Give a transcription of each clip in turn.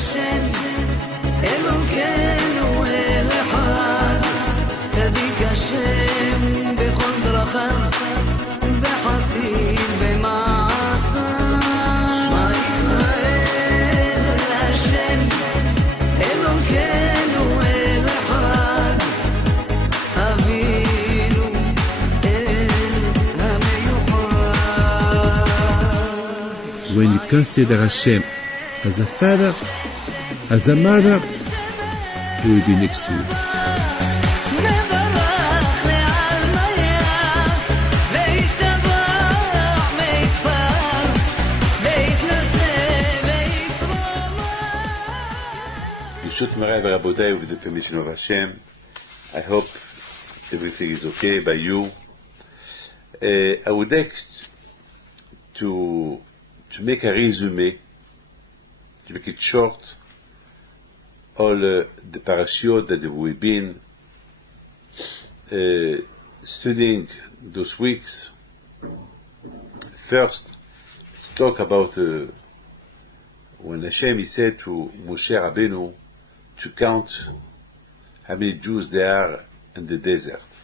השם אלוקינו אל אחד צדיק השם בכל דרכיו בחסד במעשיו שמע ישראל השם אלוקינו אל אחד אבינו אל המיוחד. When you consider Hashem as a father, as a mother, he will be next to you. Yeshut Marai V'Rabodai, with the permission of Hashem, I hope everything is okay by you. I would like to make a resume, to make it short, all the parashiot that we've been studying those weeks. First, let's talk about when Hashem he said to Moshe Rabbeinu to count how many Jews there are in the desert.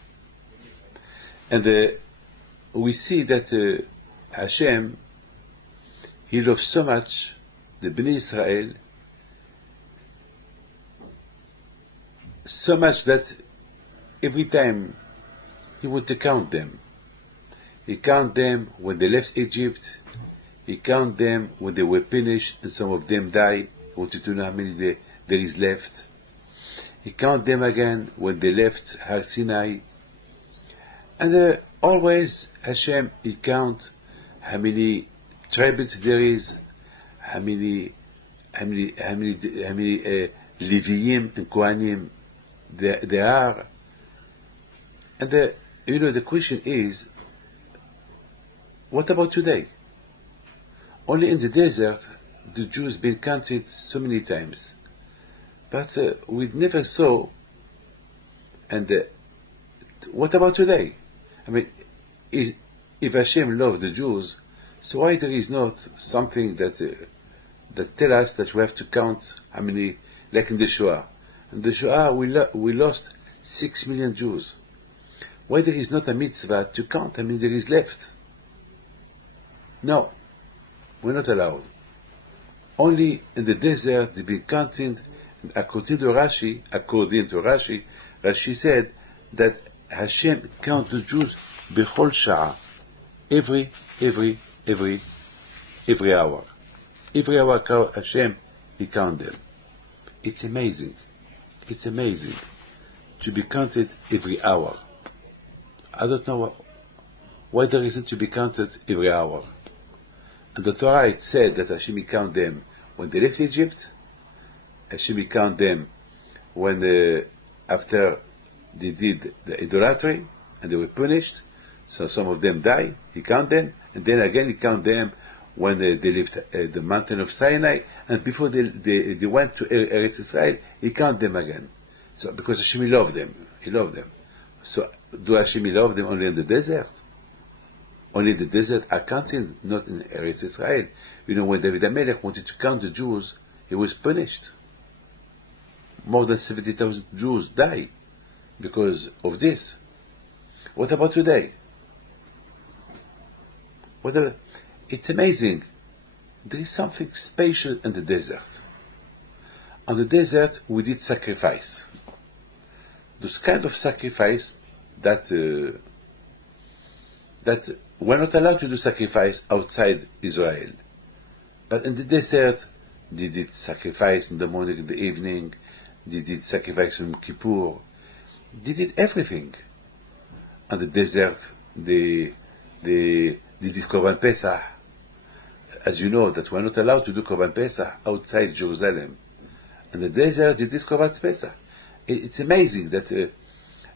And we see that Hashem, he loves so much the Bnei Israel, so much that every time he would count them. He count them when they left Egypt. He count them when they were punished and some of them died. He wanted to know how many there is left. He count them again when they left Har Sinai. And always Hashem, he count how many tribes there is, how many Leviim and Kohanim there are. And the question is, what about today? Only in the desert the Jews been counted so many times, but we never saw. And what about today? I mean, if Hashem loved the Jews, so why there is not something that tell us that we have to count how many, like in the Shoah? In the Shoah we lost 6 million Jews. Why there is not a mitzvah to count how many there is left? No, we're not allowed. Only in the desert they be counted. According to Rashi, Rashi said that Hashem count the Jews bechol sha'ah, every hour. Every hour Hashem, he count them. It's amazing. It's amazing to be counted every hour. I don't know why there isn't to be counted every hour. And the Torah it said that Hashem count them when they left Egypt. Hashem count them when after they did the idolatry and they were punished. So some of them died. He count them, and then again he count them when they left the mountain of Sinai, and before they went to Eretz Israel, he count them again. So because Hashem loved them, he loved them. So do Hashem love them only in the desert? Only the desert are counted, not in Eretz Israel. When David HaMelech wanted to count the Jews, he was punished. More than 70,000 Jews died because of this. What about today? It's amazing. There is something special in the desert. On the desert, we did sacrifice. Those kind of sacrifice that we're not allowed to do sacrifice outside Israel. But in the desert, they did sacrifice in the morning, in the evening. They did sacrifice in Kippur. They did everything. On the desert, they did Korban Pesach. As you know, that we're not allowed to do Korban Pesach outside Jerusalem. In the desert, they did Korban Pesach. It's amazing that in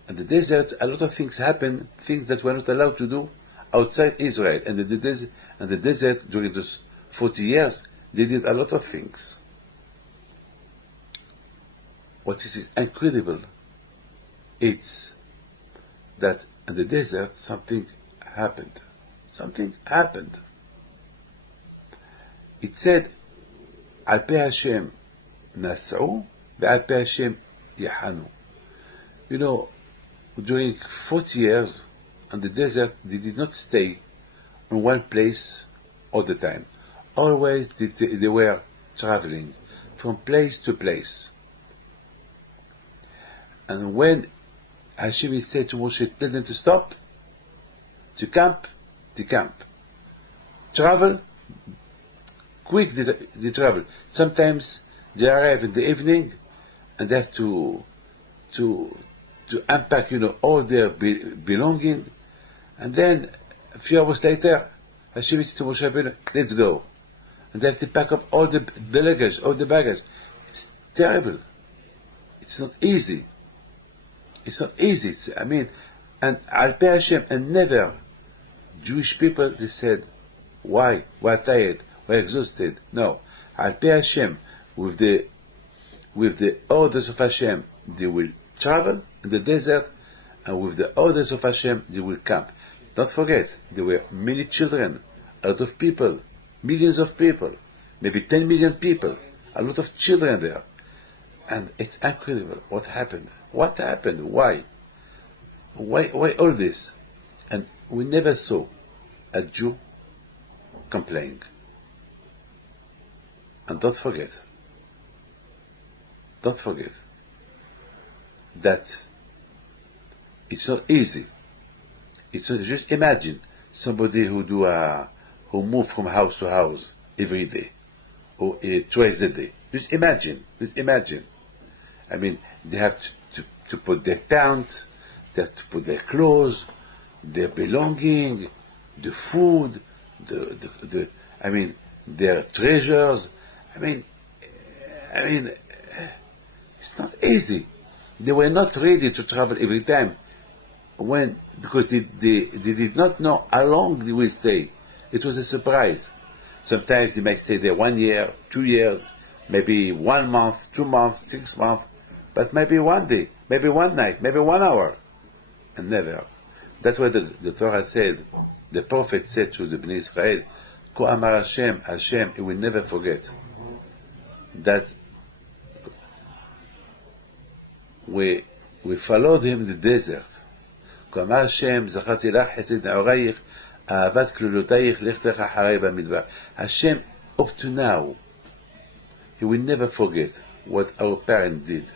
the desert, a lot of things happen, things that we're not allowed to do outside Israel. And in the desert, during those 40 years, they did a lot of things. What is incredible, it's that in the desert, something happened. Something happened. It said, Al Pei Hashem, נסעו ועל פי השם יחנו. You know, during 40 years on the desert, they did not stay in one place all the time. Always they were traveling from place to place. And when Hashem said to Moshe, tell them to stop, to camp, they camp. Travel, quick they travel. Sometimes they arrive in the evening and they have to unpack, all their belonging. And then a few hours later, Hashem said to Moshe Rabbeinu, let's go. And they have to pack up all the luggage, all the baggage. It's terrible. It's not easy. It's not easy. And Al Pi Hashem, and never Jewish people, they said, why? We're tired. We're exhausted. No. Al Pi Hashem, with the orders of Hashem, they will travel in the desert, and with the orders of Hashem, they will camp. Don't forget, there were many children, a lot of people, millions of people, maybe 10 million people, a lot of children there. And it's incredible what happened. What happened? Why? Why all this? And we never saw a Jew complain. And don't forget that it's not easy. It's not, just imagine somebody who move from house to house every day, or twice a day. Just imagine. They have to put their tent, they have to put their clothes, their belonging, the food, their treasures. It's not easy. They were not ready to travel every time, because they did not know how long they will stay. It was a surprise. Sometimes they might stay there 1 year, 2 years, maybe 1 month, 2 months, 6 months, but maybe 1 day, maybe 1 night, maybe 1 hour, and never. That's why the Torah said, the prophet said to the Bnei Israel, Ko Amar Hashem, He will never forget that we followed him in the desert. Ko Amar Hashem, Zacharti lach chesed na'orayich, ahavat klulotayich lechtech acharei b'midbar. Hashem, up to now, He will never forget what our parents did.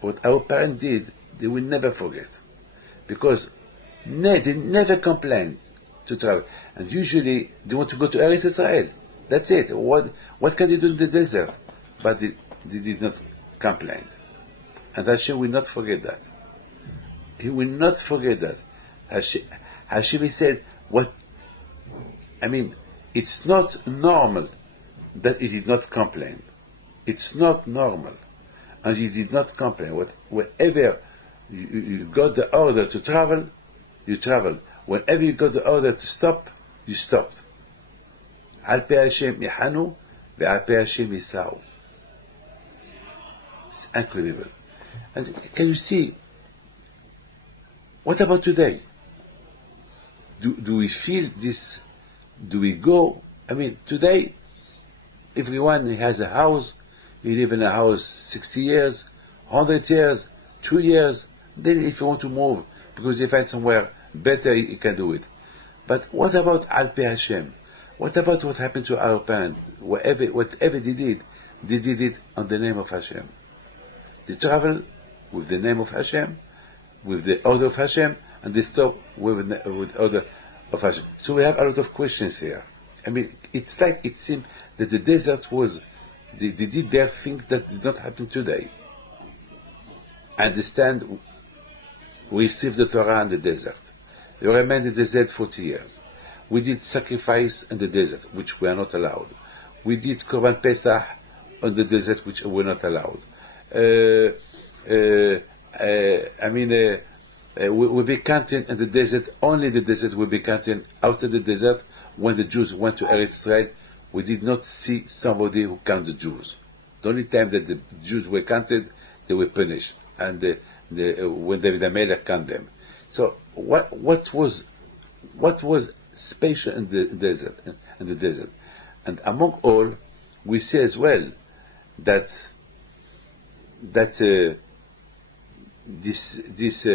What our parents did, they will never forget. Because they never complained to travel. And usually, they want to go to Eretz Israel. That's it. What can they do in the desert? But they did not complain. And Hashem will not forget that. He will not forget that. Hashem said, it's not normal that he did not complain. It's not normal. And he did not complain. Whenever you got the order to travel, you traveled. Whenever you got the order to stop, you stopped. Al Pi Hashem yahanu, ve'al Pi Hashem yisau. It's incredible. And can you see, what about today? Do we feel this? Do we go? Today, everyone has a house. You live in a house 60 years, 100 years, 2 years. Then if you want to move, because you find somewhere better, you can do it. But what about Al Pi Hashem? What about what happened to our parents? Whatever they did it on the name of Hashem. They travel with the name of Hashem, with the order of Hashem, and they stop with the order of Hashem. So we have a lot of questions here. It's like it seemed that the desert was, they did their things that did not happen today. Understand, we received the Torah in the desert. We remained in the desert 40 years. We did sacrifice in the desert, which we are not allowed. We did Korban Pesach on the desert, which we are not allowed. We'll be counting in the desert, only the desert will be counting. Outside the desert, when the Jews went to Eretz Israel, we did not see somebody who counted the Jews. The only time that the Jews were counted, they were punished, and when David HaMelech counted them. So what was special in the desert? And among all, we see as well that this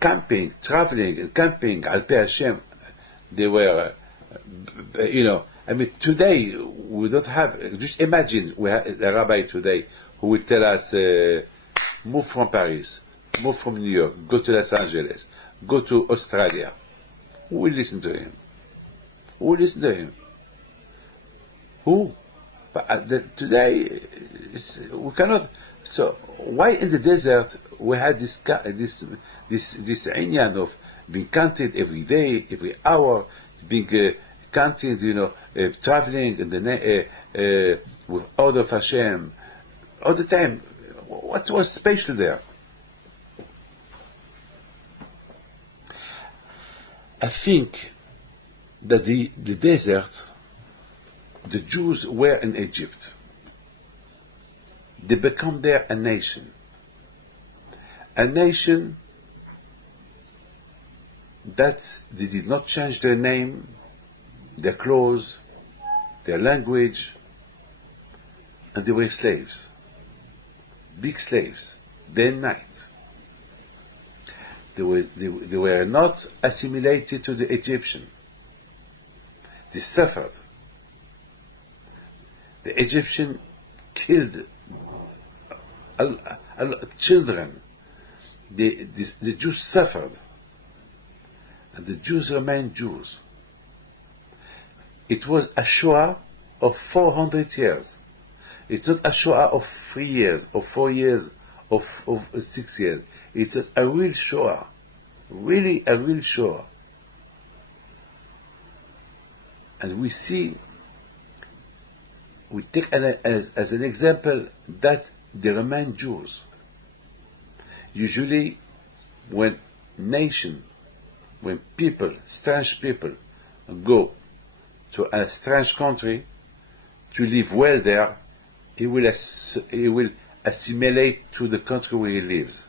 camping, traveling and camping al Pi Hashem, they were, I mean, today we don't have. Just imagine we have a rabbi today who will tell us, move from Paris, move from New York, go to Los Angeles, go to Australia. Who will listen to him? Who will listen to him? Who? But today we cannot. So why in the desert we had this inyan of being counted every day, every hour, being counted, traveling in the with order of Hashem all the time. What was special there? I think that the desert, the Jews were in Egypt. They become there a nation. A nation that they did not change their name, their clothes, their language, and they were slaves. Big slaves, day and night. They were not assimilated to the Egyptian. They suffered. The Egyptian killed children. The Jews suffered. And the Jews remained Jews. It was a Shoah of 400 years. It's not a Shoah of 3 years, of 4 years, of 6 years. It's just a real Shoah. Really a real Shoah. And we see, we take as an example that they remain Jews. Usually when people, strange people, go to a strange country to live well there, he will assimilate to the country where he lives.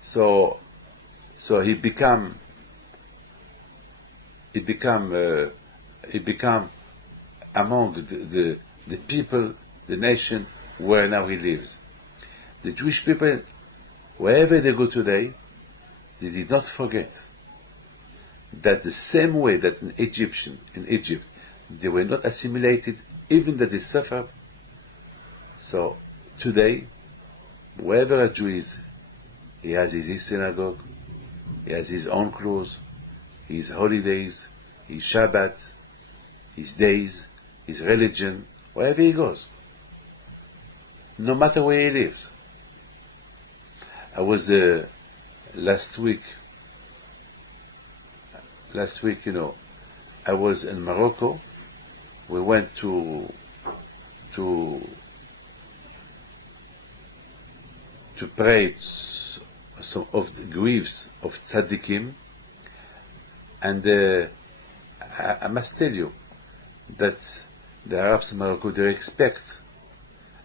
So he become among the people, the nation where now he lives. The Jewish people, wherever they go today, they did not forget that the same way that in Egypt, they were not assimilated, even that they suffered. So today, wherever a Jew is, he has his synagogue, he has his own clothes, his holidays, his Shabbat, his days, his religion, wherever he goes, no matter where he lives. I was last week, I was in Morocco. We went to pray some of the graves of tzaddikim, and I must tell you that the Arabs in Morocco, they respect.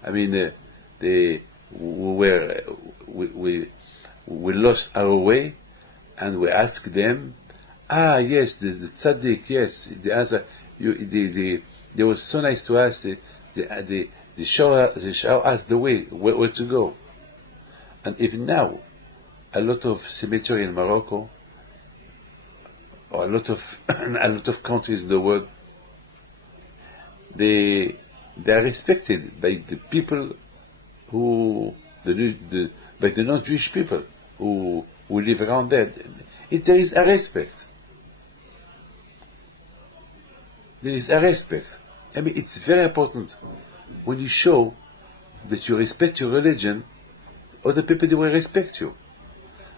I mean, we lost our way, and we asked them, yes, the tzaddik, yes. The answer, they were so nice to us. They show us the way where to go. And even now, a lot of cemetery in Morocco, or a lot of countries in the world, they are respected by the people by the non-Jewish people who live around there. There is a respect. There is a respect. I mean, it's very important when you show that you respect your religion, other people, they will respect you.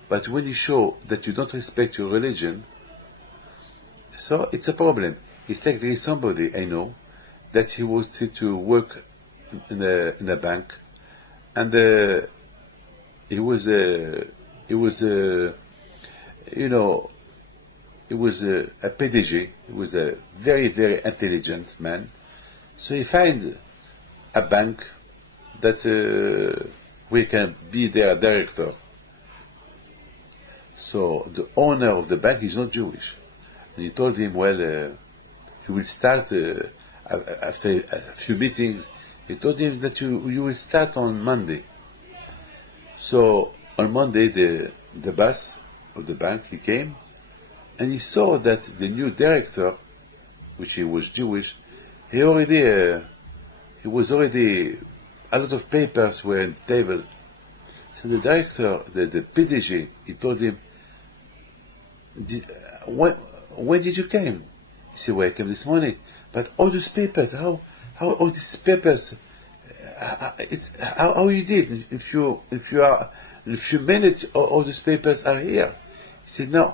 But when you show that you don't respect your religion, so it's a problem. It's like there is somebody I know that he wanted to work in a bank, and he was a PDG. He was a very, very intelligent man. So he find a bank that we can be their director. So the owner of the bank is not Jewish. And he told him, he will start after a few meetings. He told him that you will start on Monday. So on Monday, the boss of the bank, he came, and he saw that the new director, which he was Jewish, he was already, a lot of papers were on the table. So the director, the PDG, he told him, when did you came? He said, well, I came this morning. But all these papers, how all these papers, how you did? If you manage, all these papers are here. He said, no,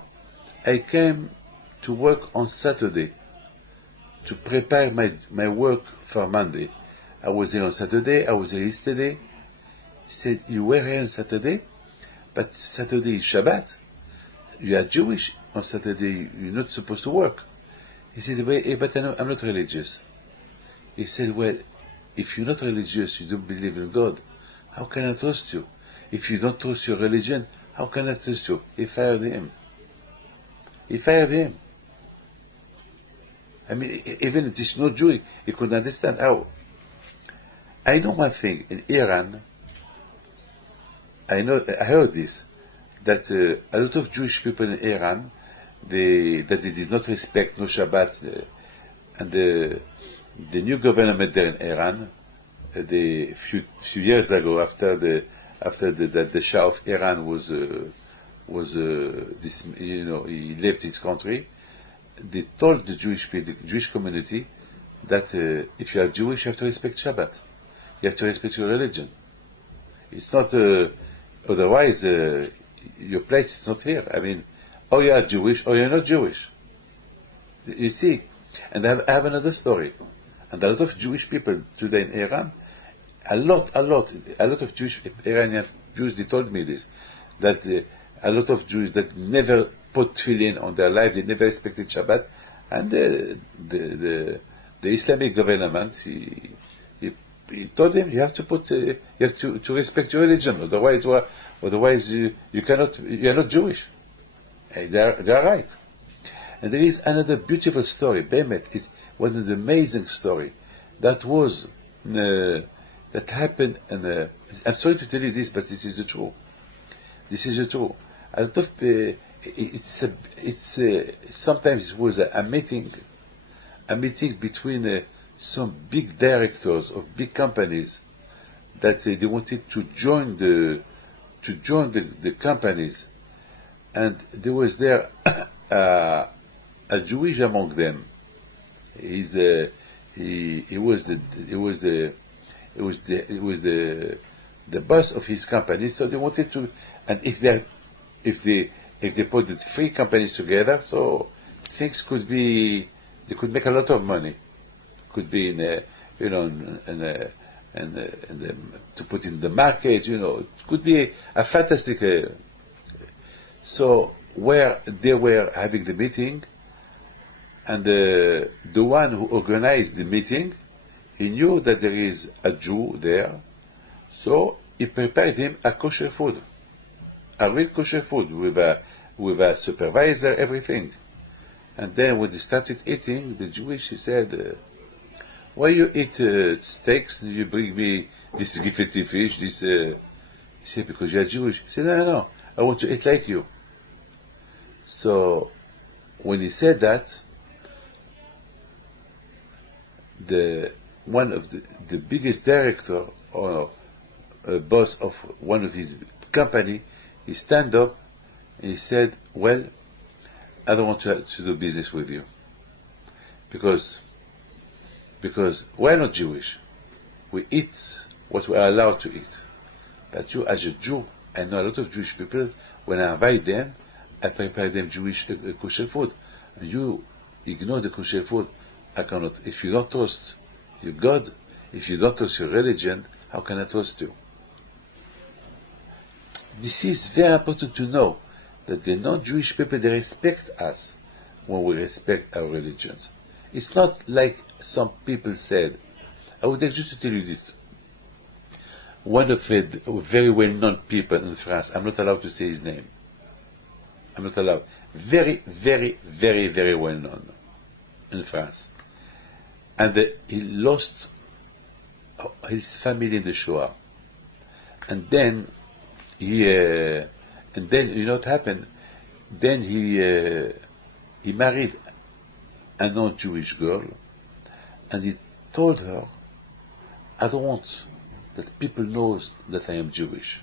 I came to work on Saturday to prepare my work for Monday. I was here on Saturday, I was here yesterday. He said, you were here on Saturday, but Saturday is Shabbat. You are Jewish. On Saturday, you're not supposed to work. He said, well, but I'm not religious. He said, well, if you're not religious, you don't believe in God, how can I trust you? If you don't trust your religion, how can I trust you? He fired him. I mean, even if it's not Jewish, he could understand how. I know one thing, in Iran, I heard this, that a lot of Jewish people in Iran, they did not respect no Shabbat, and the new government there in Iran, the few years ago, after the Shah of Iran was he left his country, they told the Jewish community that if you are Jewish, you have to respect Shabbat, you have to respect your religion. It's not otherwise. Your place is not here. I mean, or you are Jewish or you're not Jewish. You see, and I have another story. And a lot of Jewish people today in Iran, a lot of Jewish Iranian Jews, they told me this, that a lot of Jews that never put tefillin on their life, they never respected Shabbat, and the Islamic government, he told them you have to put, you have to respect your religion, otherwise you cannot, you are not Jewish. They are right. And there is another beautiful story. Bemet is one of the amazing story that was that happened. And I'm sorry to tell you this, but this is the truth. This is the truth. A lot of sometimes it was a meeting between some big directors of big companies that they wanted to join the companies, and there was there a Jewish among them. He was the boss of his company. So they wanted to, and if they put the three companies together, so things could be, they could make a lot of money. Could be to put in the market, it could be a fantastic. So where they were having the meeting, and the one who organized the meeting, he knew that there is a Jew there, so he prepared him a kosher food, a real kosher food with a supervisor, everything. And then when they started eating, the Jewish, he said, why you eat steaks and you bring me this gefilte fish, this, he said, because you are Jewish. He said, no, I want to eat like you. So when he said that, one of the biggest director or boss of one of his company, he stand up and he said, well, I don't want to do business with you because we're not Jewish. We eat what we are allowed to eat. But you, as a Jew, I know a lot of Jewish people, when I invite them, I prepare them Jewish kosher food. And you ignore the kosher food. I cannot. If you don't trust your God, if you don't trust your religion, how can I trust you? This is very important to know, that the non-Jewish people, they respect us when we respect our religions. It's not like some people said. I would like just to tell you this. One of the very well-known people in France, I'm not allowed to say his name. I'm not allowed. Very, very, very, very well-known in France. And he lost his family in the Shoah. And then and then you know what happened? Then he married a non-Jewish girl, and he told her, I don't want that people knows that I am Jewish.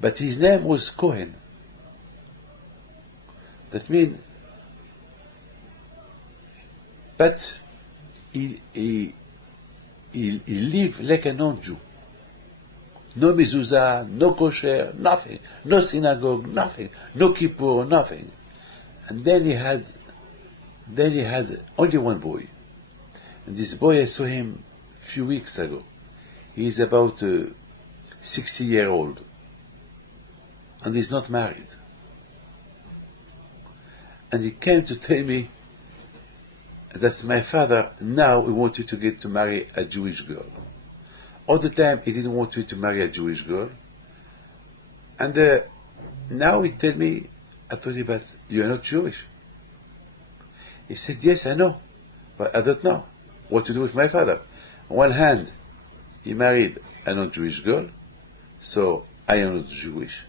But his name was Cohen. That means, but he lived like a non-Jew. No mezuzah, no kosher, nothing. No synagogue, nothing. No kippur, nothing. And then he had only one boy. And this boy, I saw him a few weeks ago. He is about 60-year-old. And he's not married. And he came to tell me that my father, now he wanted to get to marry a Jewish girl. All the time he didn't want me to marry a Jewish girl. And now he tell me, I told him, but you are not Jewish. He said, yes, I know, but I don't know what to do with my father. On one hand, he married a non-Jewish girl, so I am not Jewish.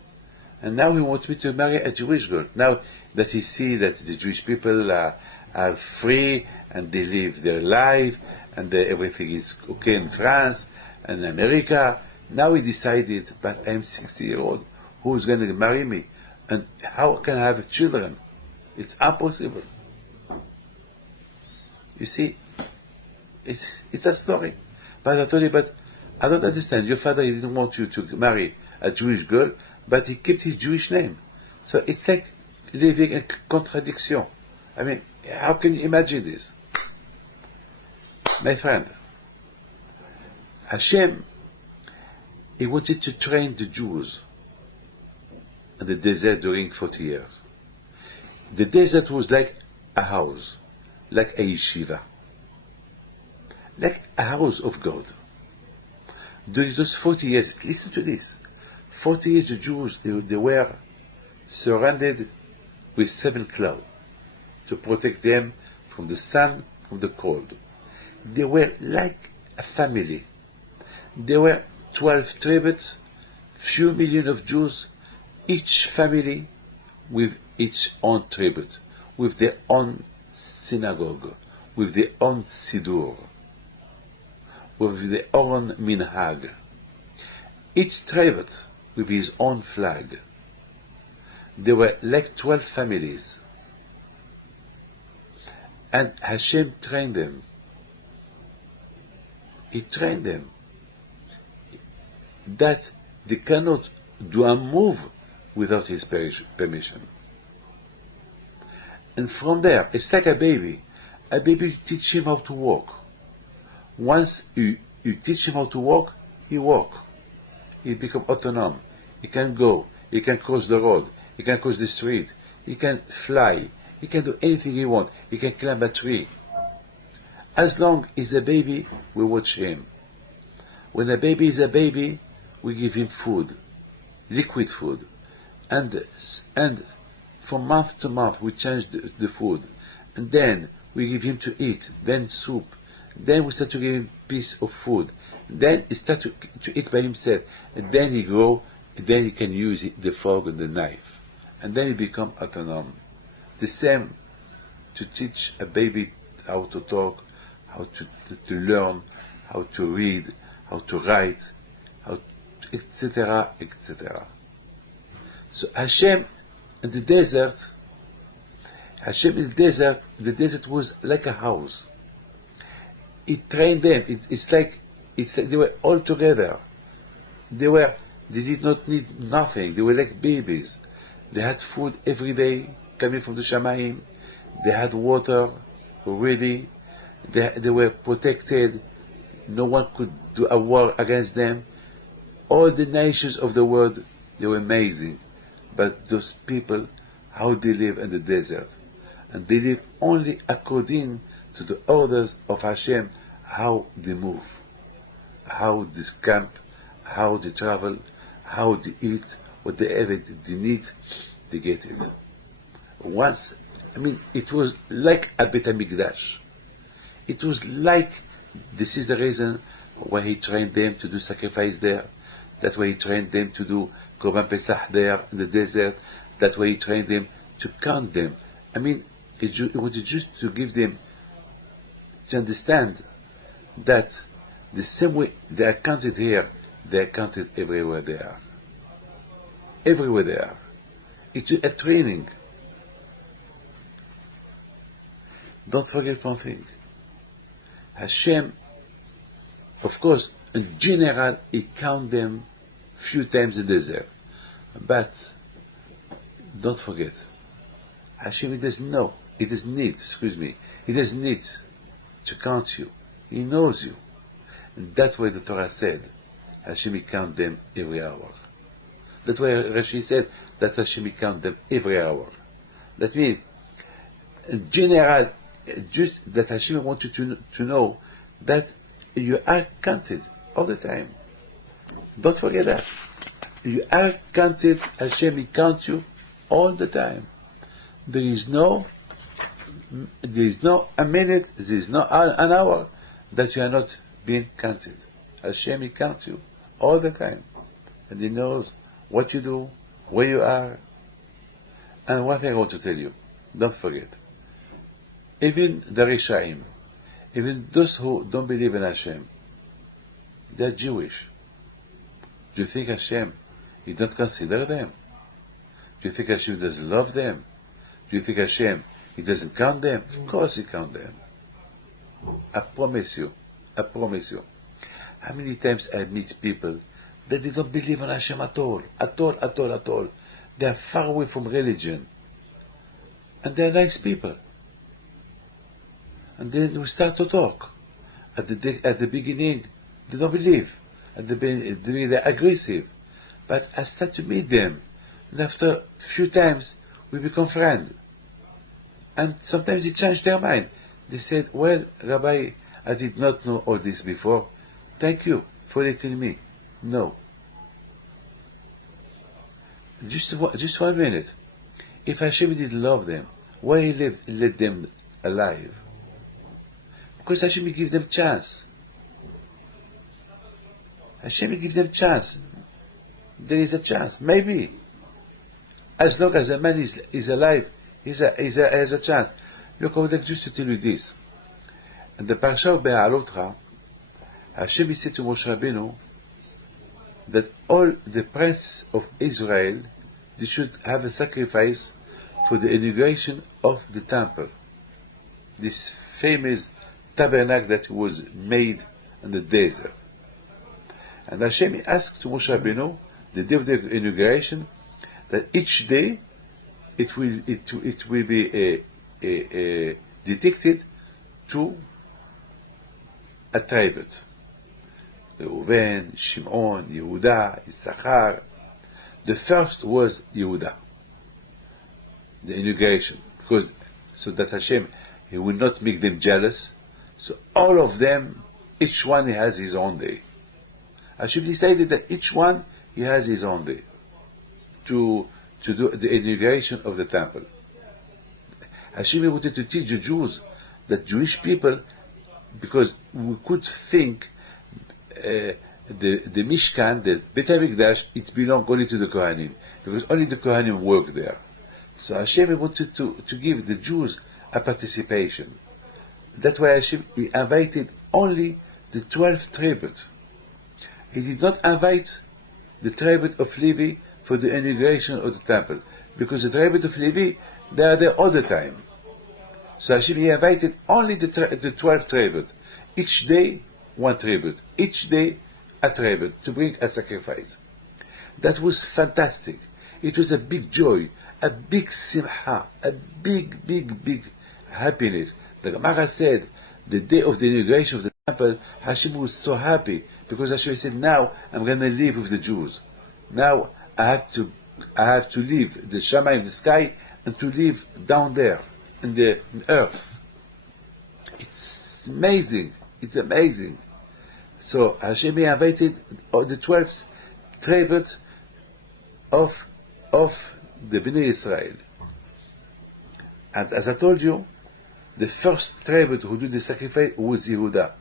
And now he wants me to marry a Jewish girl. Now that he see that the Jewish people are free and they live their life and everything is okay in France and America, now he decided, but I'm 60-year-old, who is going to marry me? And how can I have children? It's impossible. You see, it's a story. But I told you, but I don't understand. Your father, he didn't want you to marry a Jewish girl, but he kept his Jewish name. So it's like living in contradiction. I mean, how can you imagine this? My friend, Hashem, he wanted to train the Jews in the desert during 40 years. The desert was like a house, like a yeshiva, like a house of God. During those 40 years, listen to this, 40 years the Jews, they were surrounded with 7 clouds to protect them from the sun, from the cold. They were like a family. There were 12 tribes, few million of Jews, each family with its own tribute, with their own synagogue, with their own siddur, with their own minhag. Each tribe with his own flag. There were like 12 families. And Hashem trained them. He trained them that they cannot do a move without his permission. And from there, it's like a baby. A baby, you teach him how to walk. Once you teach him how to walk, he walk. He become autonomous. He can go. He can cross the road. He can cross the street. He can fly. He can do anything he wants. He can climb a tree. As long as a baby, we watch him. When a baby is a baby, we give him food, liquid food. And from month to month, we change the food. And then we give him to eat, then soup. Then we start to give him piece of food. Then he starts to eat by himself. And then he grow, then he can use the fork and the knife. And then he become autonomous. The same to teach a baby how to talk, how to learn, how to read, how to write, etc., etc. So Hashem in the desert, the desert was like a house. He trained them. It's like they were all together. They did not need nothing. They were like babies. They had food every day coming from the Shamayim. They had water ready. They were protected. No one could do a war against them. All the nations of the world, they were amazing. But those people, how they live in the desert. And they live only according to the orders of Hashem, how they move, how they camp, how they travel, how they eat, whatever they need, they get it. Once, it was like a Bet HaMikdash. It was like This is the reason why he trained them to do sacrifice there. That's why he trained them to do Korban Pesach there in the desert. That's why he trained them to count them. I mean, it was just to give them to understand that the same way they are counted here, they are counted everywhere they are. Everywhere they are. It's a training. Don't forget one thing. Hashem, of course, in general, he count them few times in the desert. But don't forget, Hashem, he doesn't know. He doesn't need, he doesn't need to count you. He knows you. And that's why the Torah said, Hashem, he count them every hour. That's why Rashi said that Hashem, he count them every hour. That means, in general, just that Hashem wants you to know that you are counted all the time. Don't forget that. You are counted, Hashem, he counts you all the time. There is no a minute, there is no an hour that you are not being counted. Hashem, he counts you all the time. And he knows what you do, where you are. And one thing I want to tell you, don't forget, even the Rishaim, even those who don't believe in Hashem, they're Jewish. Do you think Hashem, he don't consider them? Do you think Hashem doesn't love them? Do you think Hashem, he doesn't count them? Of course he counts them. I promise you. How many times I meet people that they don't believe in Hashem at all. They are far away from religion. And they are nice people. And then we start to talk. At the beginning, they don't believe. At the beginning, they're aggressive. But I start to meet them. And after a few times, we become friends. And sometimes they change their mind. They said, well, Rabbi, I did not know all this before. Thank you for letting me know. Just 1 minute. If Hashem did love them, why he let them alive? Because Hashem will give them chance. Hashem will give them chance. There is a chance, maybe. As long as a man is alive, he has a chance. Look, I would like just to tell you this. In the Parsha of Be'alotcha, Hashem said to Moshe Rabbeinu that all the princes of Israel, they should have a sacrifice for the inauguration of the temple. This famous tabernacle that was made in the desert. And Hashem asked to Moshe Rabbeinu, the day of the inauguration, that each day it will be dedicated to a tribe. Reuven, Shimon, Yehuda, Issachar. The first was Yehuda, the inauguration, because so that Hashem, he will not make them jealous. So all of them, each one has his own day. Hashem decided that each one he has his own day to do the inauguration of the temple. Hashem wanted to teach the Jews, that Jewish people, because we could think the Mishkan, the Beit HaMikdash, it belonged only to the Kohanim, because only the Kohanim worked there. So Hashem wanted to give the Jews a participation. That's why Hashem, he invited only the 12 tribes. He did not invite the tribe of Levi for the inauguration of the temple, because the tribe of Levi, they are there all the time. So Hashem, he invited only the 12 tribes. Each day, one tribute. Each day, a tribute, to bring a sacrifice. That was fantastic. It was a big joy, a big simcha, a big happiness. The Gemara said, the day of the inauguration of the temple, Hashem was so happy, because Hashem said, now I'm going to live with the Jews. Now I have to leave the Shamayim, the sky, and to live down there in the earth. It's amazing. It's amazing. So Hashem invited the 12 tribes of the Bnei Israel. And as I told you, the first tribe who did the sacrifice was Yehuda.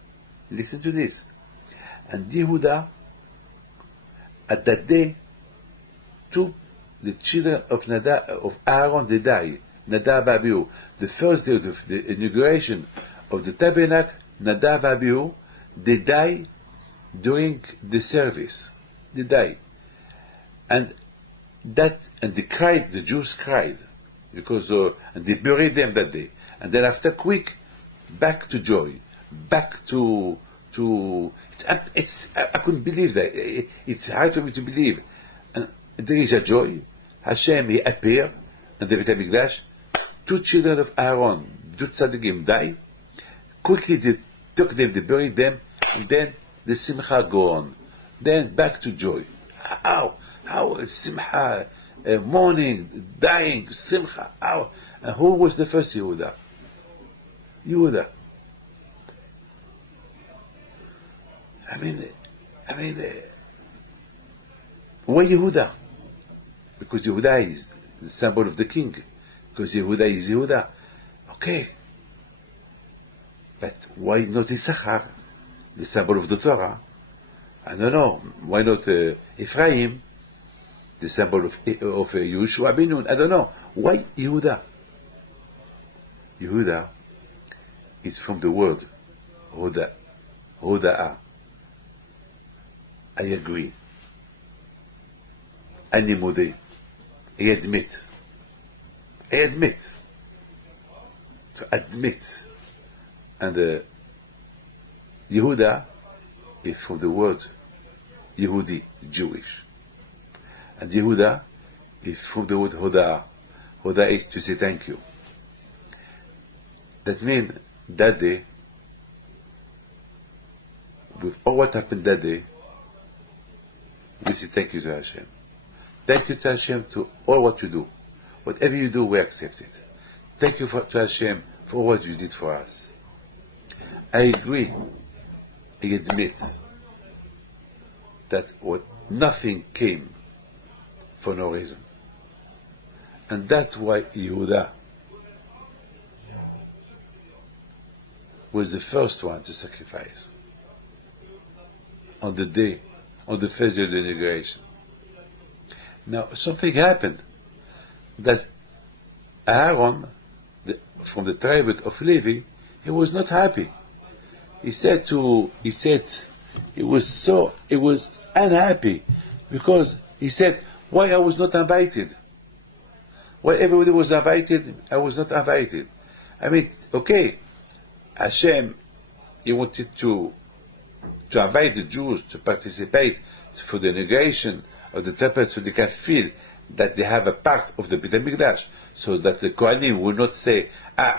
Listen to this. And Yehuda, at that day, took the children of Aaron, they died. Nadab Abihu. The first day of the inauguration of the tabernacle, Nadab Abihu, they died during the service. They died. And they cried, the Jews cried, because and they buried them that day. And then after quick, back to joy, back to I couldn't believe that. It's hard for me to believe. And there is a joy. Hashem, he appeared in the Beit HaMikdash. Two children of Aaron, two tzaddikim, died. Quickly they took them, they buried them, and then the simcha go on. Then back to joy. How simcha, mourning, dying, simcha. How? And who was the first Yehuda? Yehuda. I mean, why Yehuda? Because Yehuda is the symbol of the king. Because Yehuda is Yehuda. Okay. But why not Issachar, the symbol of the Torah? I don't know. Why not Ephraim, the symbol of Yehoshua ben Nun? I don't know. Why Yehuda? Yehuda is from the word Hoda. Hoda'ah. I agree. אני מודה. I admit. To admit. And Yehuda is from the word Yehudi, Jewish. And Yehuda is from the word Hoda. Hoda is to say thank you. That means that day, with all what happened that day, we say thank you to Hashem. Thank you to Hashem to all what you do. Whatever you do, we accept it. Thank you to Hashem for what you did for us. I agree. I admit that nothing came for no reason. And that's why Yehuda was the first one to sacrifice on the first day of the inauguration. Now, something happened that Aaron, from the tribe of Levi, he was not happy. He was unhappy because he said, why I was not invited? Why everybody was invited, I was not invited? I mean, okay, Hashem, he wanted to invite the Jews to participate for the inauguration of the temple so they can feel that they have a part of the Beit HaMikdash, so that the Kohanim will not say,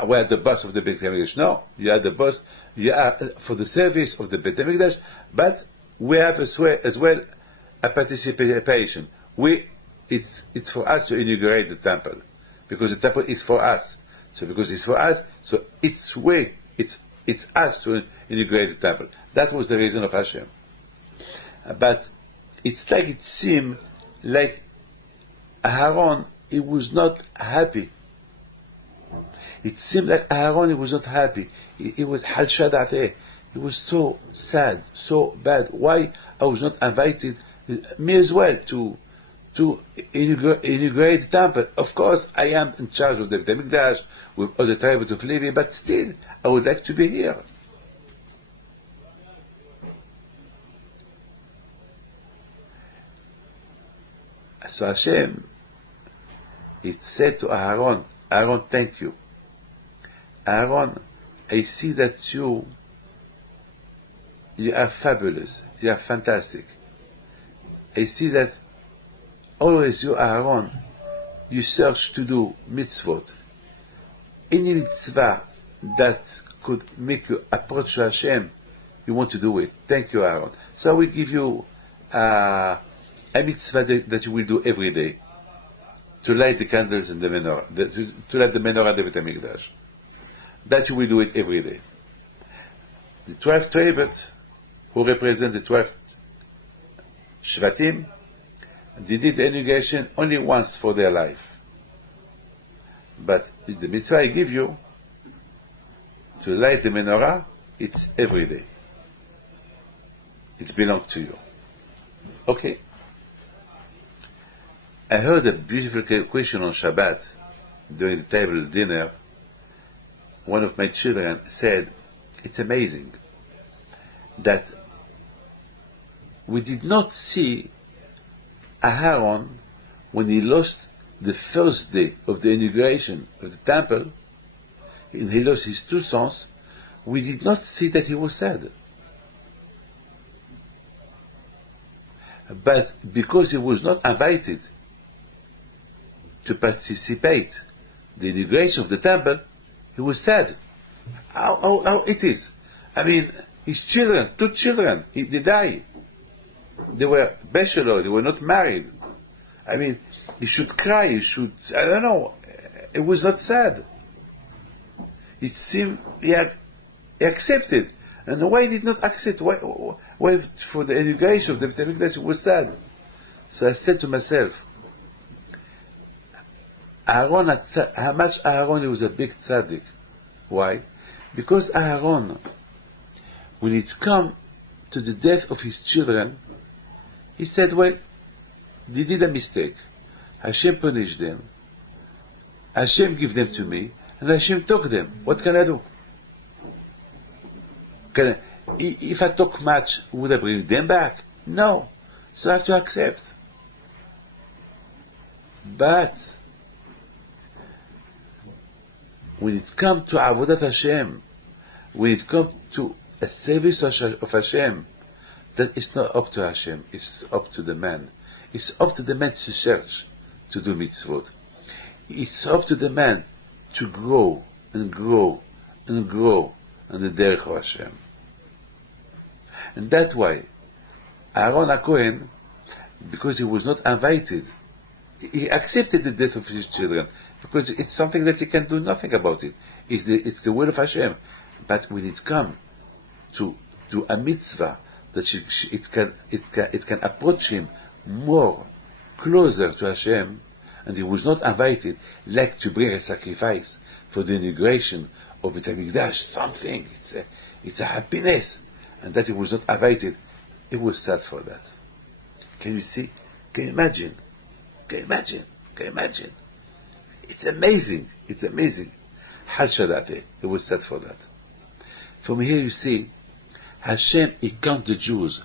we are the boss of the Beit HaMikdash. No, you are the boss, you are for the service of the Beit HaMikdash, but we have as well a participation. It's for us to inaugurate the temple, because the temple is for us. So because it's for us, so it's us to inaugurate the temple. That was the reason of Hashem. But it's like it seemed like Aaron, he was not happy. It seemed like Aaron, he was not happy. He was halshadateh. He was so sad, so bad. Why I was not invited, me as well, to inaugurate the temple? Of course, I am in charge of the Beit HaMikdash with all the tribes of Levi, but still, I would like to be here. So Hashem, it said to Aaron, thank you. Aaron, I see that you are fabulous, you are fantastic. I see that always you, Aaron, you search to do mitzvot. Any mitzvah that could make you approach Hashem, you want to do it. Thank you, Aaron. So we give you a mitzvah that you will do every day, to light the candles in the menorah, to light the menorah at the Beit HaMikdash. That you will do it every day. The 12 tribes, who represent the 12 Shvatim, they did the inauguration only once for their life. But the mitzvah I give you, to light the menorah, it's every day. It belongs to you. Okay? I heard a beautiful question on Shabbat during the table dinner. One of my children said, it's amazing that we did not see Aharon when he lost the first day of the inauguration of the temple, and he lost his two sons. We did not see that he was sad. But because he was not invited to participate in the inauguration of the temple, he was sad. How it is? I mean, his children, two children, they died. They were bachelor, they were not married. I mean, he should cry, he should, I don't know. It was not sad. It seemed he accepted. And why did not accept? Why for the inauguration of the Beit HaMikdash it was sad? So I said to myself, Aaron, how much Aaron, he was a big tzaddik. Why? Because Aaron, when it come to the death of his children, he said, well, they did a mistake. Hashem punished them. Hashem give them to me, and Hashem took them. What can I do? If I talk much, would I bring them back? No. So I have to accept. But when it comes to Avodat Hashem, when it comes to a service of Hashem, that is not up to Hashem, it's up to the man. It's up to the man to search, to do mitzvot. It's up to the man to grow and grow and grow in the derech of Hashem. And that's why Aaron HaKohen, because he was not invited, he accepted the death of his children, because it's something that he can do nothing about it. It's the will of Hashem. But when it comes to a mitzvah, that it can approach him more closer to Hashem, and he was not invited, like to bring a sacrifice for the inauguration of Beit HaMikdash, something, it's a happiness, and that he was not invited, he was sad for that. Can you see? Can you imagine? Can you imagine? Can you imagine? It's amazing. It's amazing. Hashadate, he was sad for that. From here you see, Hashem, he count the Jews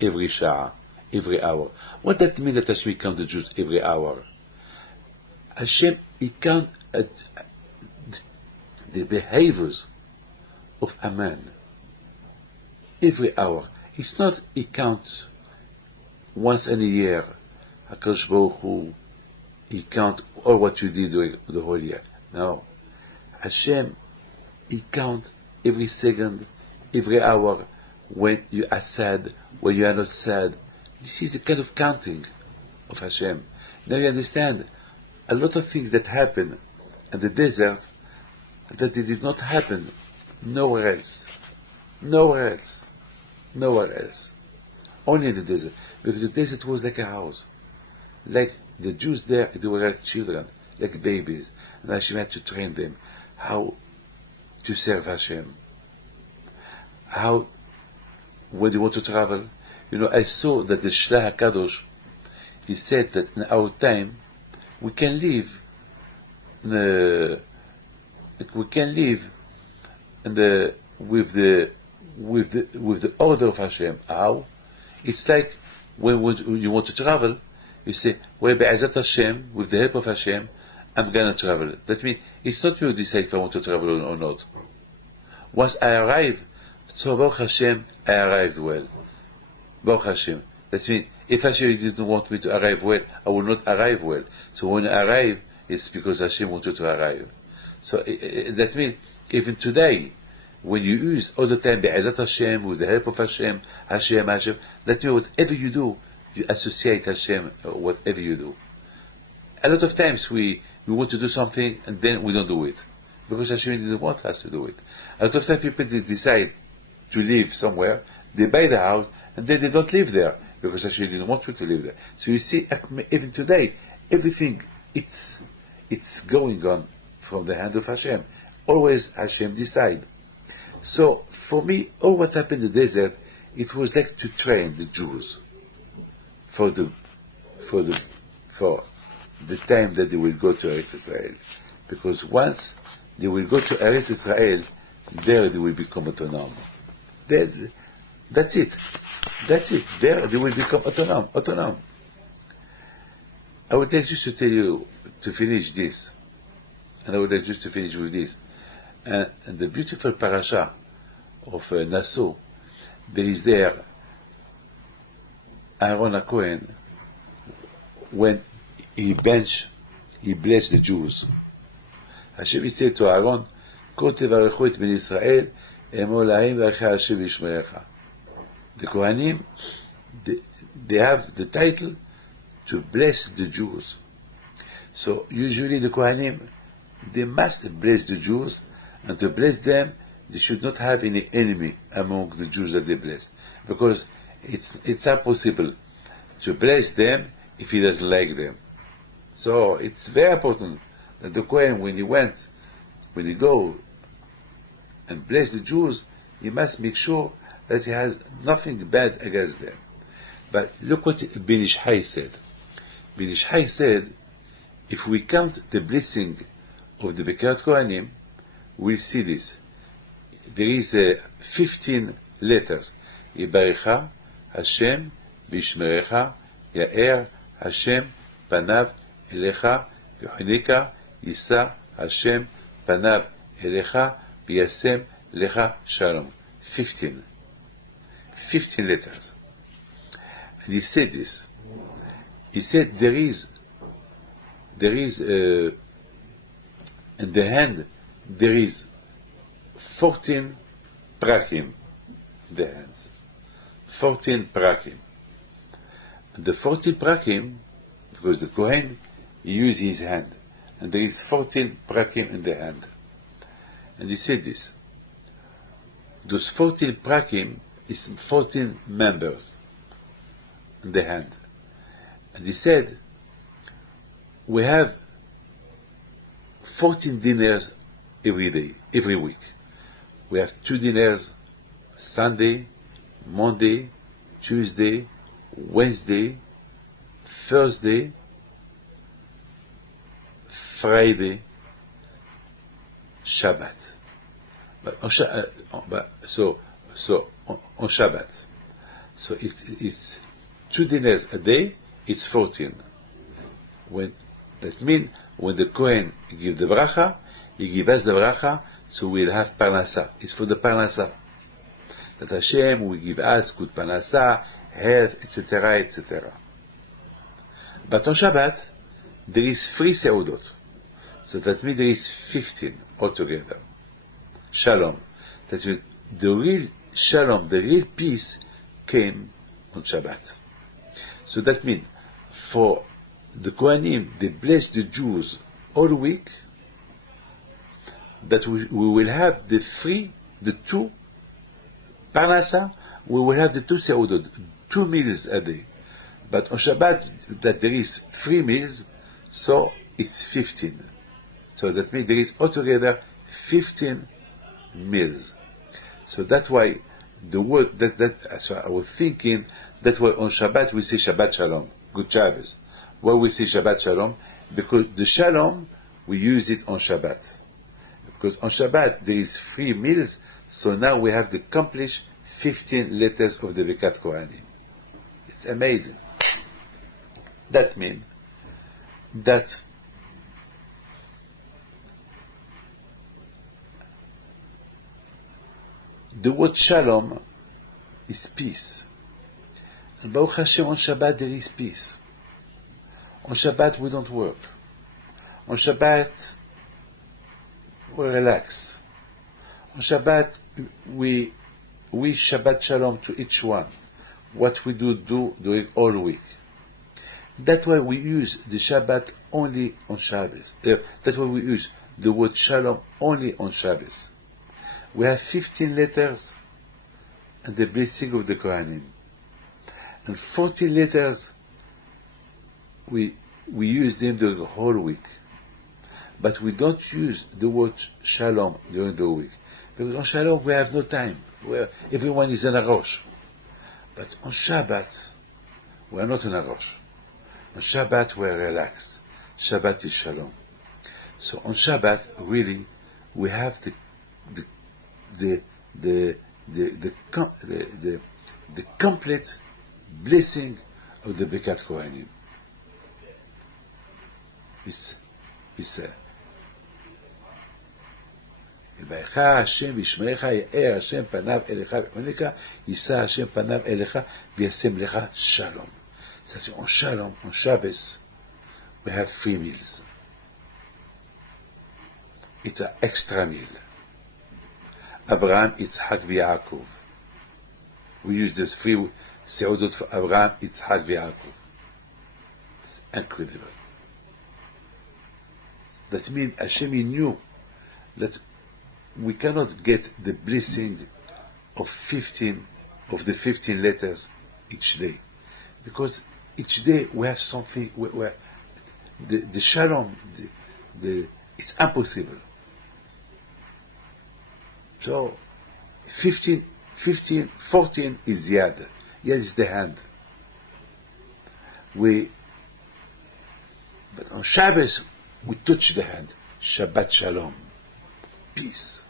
every shah, every hour. What does that mean that Hashem count the Jews every hour? Hashem, he count the behaviors of a man every hour. It's not he count once in a year. HaKadosh Baruch Hu, he count all what you did during the whole year. No. Hashem, he count every second, every hour, when you are sad, when you are not sad. This is the kind of counting of Hashem. Now you understand, a lot of things that happen in the desert, that it did not happen nowhere else. Nowhere else. Nowhere else. Only in the desert. Because the desert was like a house. Like the Jews there, they were like children, like babies. And Hashem had to train them how to serve Hashem. How, when they want to travel, I saw that the Shlach HaKadosh, he said that in our time, we can live with the order of Hashem. How? It's like when you want to travel, you say, well, Be'ezat Hashem, with the help of Hashem, I'm going to travel. That means it's not you decide if I want to travel or not. Once I arrive, so Baruch Hashem, I arrived well. Baruch Hashem. That means if Hashem didn't want me to arrive well, I will not arrive well. So when I arrive, it's because Hashem wanted to arrive. So that means even today, when you use all the time Be'ezat Hashem, with the help of Hashem, Hashem, that means whatever you do, you associate Hashem, whatever you do. A lot of times we want to do something and then we don't do it, because Hashem didn't want us to do it. A lot of times people decide to live somewhere, they buy the house, and then they don't live there, because Hashem didn't want you to live there. So you see, even today, everything, it's going on from the hand of Hashem. Always Hashem decide. So, for me, all what happened in the desert it was like to train the Jews for the time that they will go to Eretz Israel. Because once they will go to Eretz Israel, there they will become autonomous. That's it. There they will become autonomous. I would like just to tell you, to finish this, and I would like just to finish with this. And the beautiful parasha of Nassau, there is there Aaron HaKohen, when he blessed the Jews. Hashem said to Aaron, "Kol tevarechu et ben Yisrael, emor lahem v'achei Hashem yishmerecha." The Kohanim, they have the title to bless the Jews. So usually the Kohanim, they must bless the Jews, and to bless them, they should not have any enemy among the Jews that they bless, because it's not possible to bless them if he doesn't like them. So it's very important that the Kohen, when he go and bless the Jews, he must make sure that he has nothing bad against them. But look what Ben Ish Chai said. Ben Ish Chai said, if we count the blessing of the Birkat Kohanim, we'll see this. There is 15 letters. Yibarecha Hashem v'yishmerecha, Ya'er Hashem panav elecha v'yochineka, Yisa Hashem panav elecha v'yasem lecha shalom. 15 letters. And he said this. He said there is in the hand there is 14 prakim in the hands. 14 prakim. And the 14 prakim, because the Kohen, he used his hand, and there is 14 prakim in the hand. And he said this. Those 14 prakim is 14 members in the hand. And he said, we have 14 dinners every day, every week. We have 2 dinners Sunday, Monday, Tuesday, Wednesday, Thursday, Friday, Shabbat. But on Shabbat, so it's 2 dinners a day. It's 14. That means when the Kohen give the bracha, he gives us the bracha, so we'll have parnasa. It's for the parnasa. That Hashem will give us good parnasa, health, etc., etc. But on Shabbat, there is 3 seudot. So that means there is 15 altogether. Shalom. That means the real shalom, the real peace came on Shabbat. So that means for the Kohanim, they bless the Jews all week, that we will have the 2 parnasa, we will have the 2 seudot, 2 meals a day. But on Shabbat, that there is 3 meals, so it's 15. So that means there is altogether 15 meals. So that's why the word so I was thinking that why on Shabbat we say Shabbat Shalom, good Shabbos. Why we say Shabbat Shalom? Because the Shalom we use it on Shabbat. Because on Shabbat there is 3 meals, so now we have the accomplished 15 letters of the Birkat Kohanim. It's amazing. That means that the word Shalom is peace. And Baruch Hashem, on Shabbat there is peace. On Shabbat we don't work. On Shabbat we relax. On Shabbat we Shabbat Shalom to each one. What we do during all week. That's why we use the Shabbat only on Shabbos. That's why we use the word Shalom only on Shabbos. We have 15 letters and the blessing of the Kohanim. And 14 letters, we use them during the whole week. But we don't use the word Shalom during the week. Because on Shalom we have no time. Everyone is in a rush. But on Shabbat, we're not in a rush. On Shabbat, we're relaxed. Shabbat is Shalom. So on Shabbat, really, we have the complete blessing of the Birkat Kohanim. יברכך השם וישמרך, יאר השם פניו אליך ויחונך, יישא השם פניו אליך וישם לך shalom. So on Shalom, on Shabbos, we have 3 meals. It's an extra meal. Abraham, Yitzhak, Yaakov. We use these 3 seudot for Abraham, Yitzhak, Yaakov. It's incredible. That means Hashem knew that we cannot get the blessing of the 15 letters each day, because each day we have something where the shalom, it's impossible. So 14 is yad. Yad is the hand. But on Shabbos we touch the hand. Shabbat shalom, peace.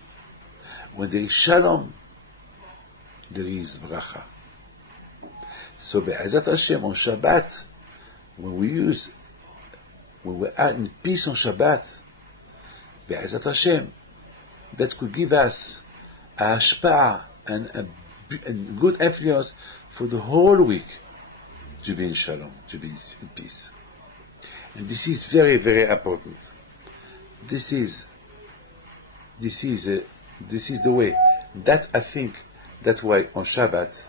When there is shalom, there is bracha. So be'ezat Hashem on Shabbat, when we are in peace on Shabbat, be'ezat Hashem, that could give us a hashpa'ah and a good influence for the whole week to be in shalom, to be in peace. And this is very, very important. This is the way. That I think that's why on Shabbat,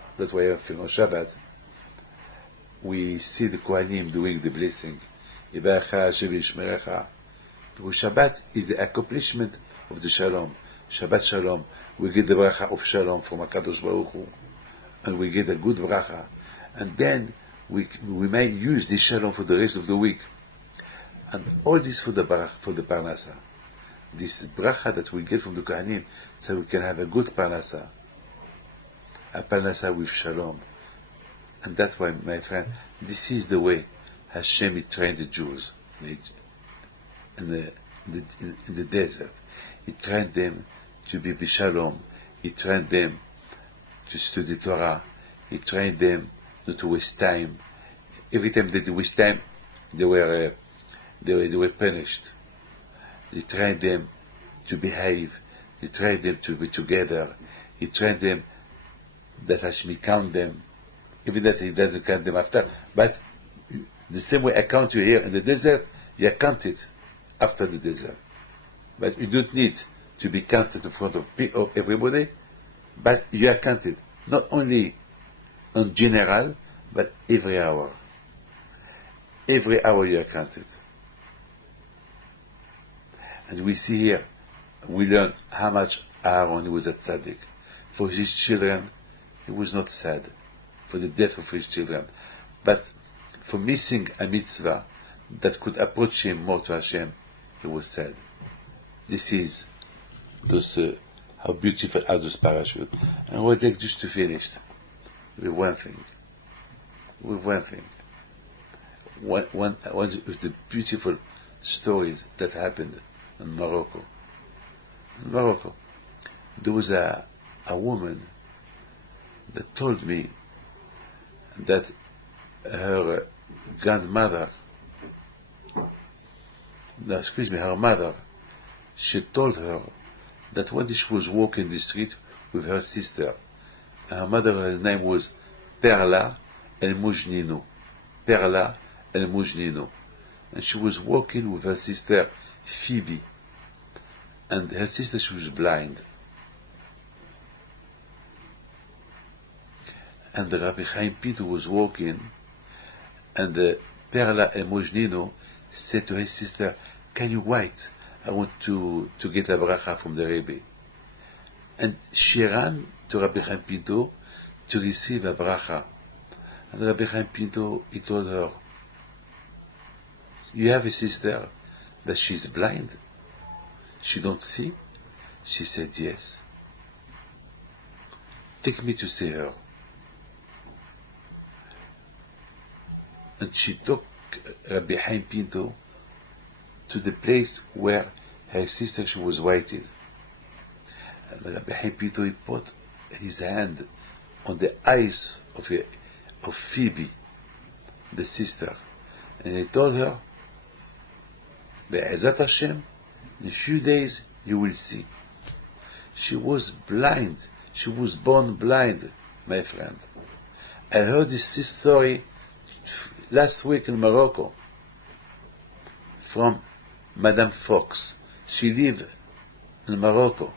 we see the Kohanim doing the blessing. Yibaracha Hashem v'yishmerecha. Because Shabbat is the accomplishment of the Shalom. Shabbat Shalom. We get the bracha of Shalom from HaKadosh Baruch Hu, and we get a good bracha, and then we may use this Shalom for the rest of the week, and all this for the Parnasa. This bracha that we get from the Kohanim, so we can have a good Parnasa, a Parnasa with Shalom. And that's why, my friend, this is the way Hashem trained the Jews in the desert. He trained them to be b'shalom. He trained them to study Torah. He trained them not to waste time. Every time they waste time, they were punished. He trained them to behave. He trained them to be together. He trained them that Hashem count them, even that He doesn't count them after. But the same way I count you here in the desert, you are counted after the desert. But you don't need to be counted in front of everybody, but you are counted not only in general, but every hour. Every hour you are counted. And we see here, we learn how much Aaron was a tzaddik. For his children, he was not sad for the death of his children, but for missing a mitzvah that could approach him more to Hashem, he was sad. This is how beautiful are those parachutes. And we'll take just to finish with one thing. One of the beautiful stories that happened in Morocco. In Morocco, there was a woman that told me that her mother, she told her that when she was walking the street with her sister, her mother's name was Perla El Mujnino. Perla El Mujnino. And she was walking with her sister Phoebe. And her sister, she was blind. And the Rabbi Chaim Pinto was walking, and Perla El Mujnino said to his sister, "Can you wait? I want to get a bracha from the Rebbe." And she ran to Rabbi Chaim Pinto to receive a bracha. And Rabbi Chaim Pinto, he told her, "You have a sister that she's blind? She don't see?" She said, "Yes." "Take me to see her." and she took Rabbi Haim Pinto to the place where her sister she was waiting. And Rabbi Haim Pinto, he put his hand on the eyes of Phoebe, the sister, and he told her, Be'ezat Hashem, in a few days you will see. She was blind. She was born blind, my friend. I heard this story last week in Morocco from Madame Fox. She lived in Morocco.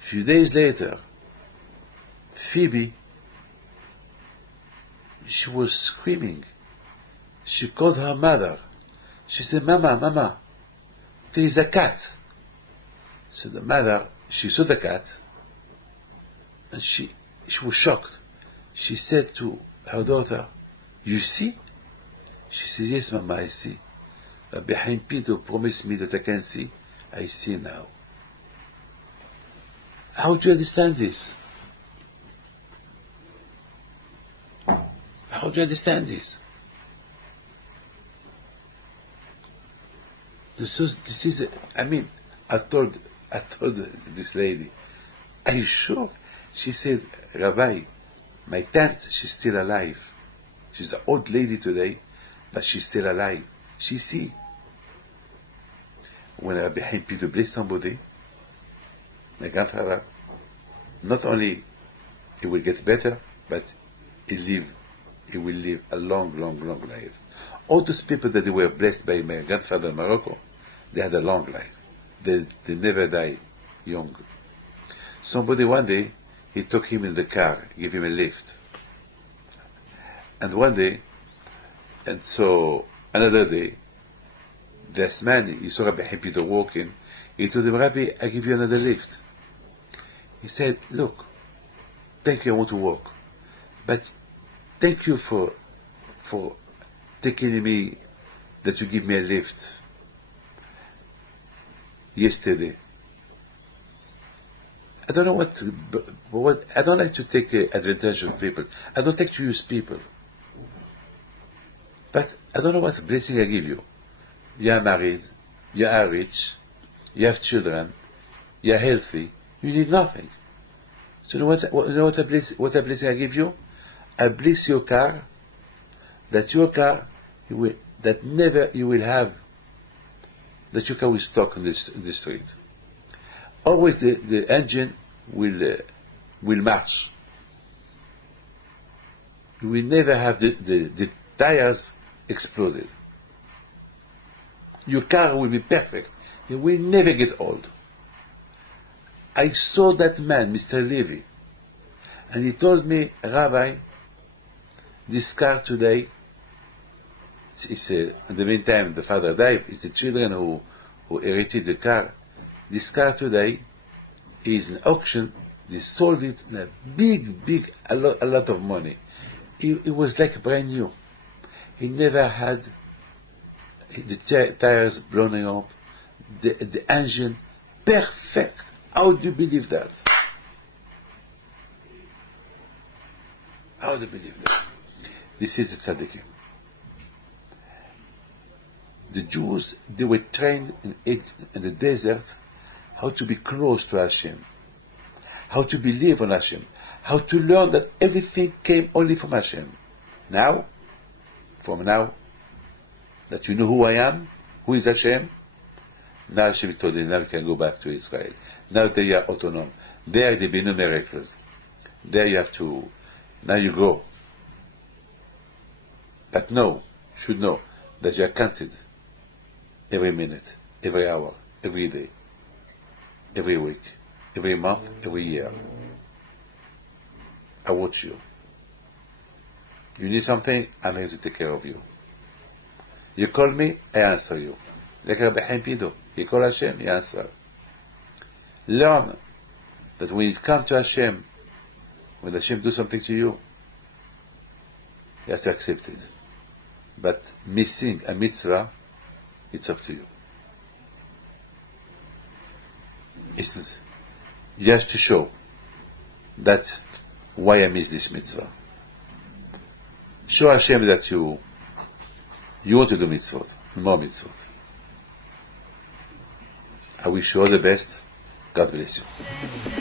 A few days later, Phoebe, she was screaming. She called her mother. She said, Mama, Mama, there is a cat. So the mother, she saw the cat, and she was shocked. She said to her daughter, you see? She said, yes, Mama, I see. Rabbi Haim Pinto promised me that I can see. I see now. How do you understand this? How do you understand this? This is, I told this lady, are you sure? She said, Rabbi, my aunt, she's still alive. She's an old lady today, but she's still alive. She see. When Rabbi Haim Pinto blessed somebody, my grandfather, not only he will get better, but he will live a long, long, long life. All those people that they were blessed by my grandfather in Morocco, they had a long life. They never die young. Somebody one day, he took him in the car, gave him a lift. And one day, and so another day, this man, he saw Rabbi Haim Pinto walking, he told him, Rabbi, I give you another lift. He said, look, thank you, I want to walk. But thank you for taking me, that you give me a lift yesterday. I don't know what I don't like to take advantage of people. I don't like to use people. But I don't know what blessing I give you. You are married, you are rich, you have children, you are healthy, you need nothing. So you know what a blessing I give you? I bless your car, that your car, that never you will have, that your car will stop in the street. Always the engine will march. You will never have the tires exploded. Your car will be perfect. It will never get old. I saw that man, Mr. Levy, and he told me, Rabbi, this car today, in the meantime the father died, it's the children who inherited the car. This car today is an auction. They sold it in a lot of money. It was like brand new. He never had the tires blown up, the engine perfect. How do you believe that? How do you believe that? This is the tzaddikim. The Jews, they were trained in the desert how to be close to Hashem, how to believe on Hashem, how to learn that everything came only from Hashem. From now, that you know who I am, who is Hashem, now Hashem told them, now you can go back to Israel. Now they are autonomous. There be no miracles. There you have to, now you go. But should know that you are counted every minute, every hour, every day, every week, every month, every year. I watch you. You need something, I'm here to take care of you. You call me, I answer you. Like Rabbi Haim Pinto, you call Hashem, he answer. Learn that when you come to Hashem, when Hashem do something to you, you have to accept it. But missing a mitzvah, it's up to you. You have to show that why I miss this mitzvah. Show Hashem that you want to do mitzvot, more mitzvot. I wish you all the best. God bless you.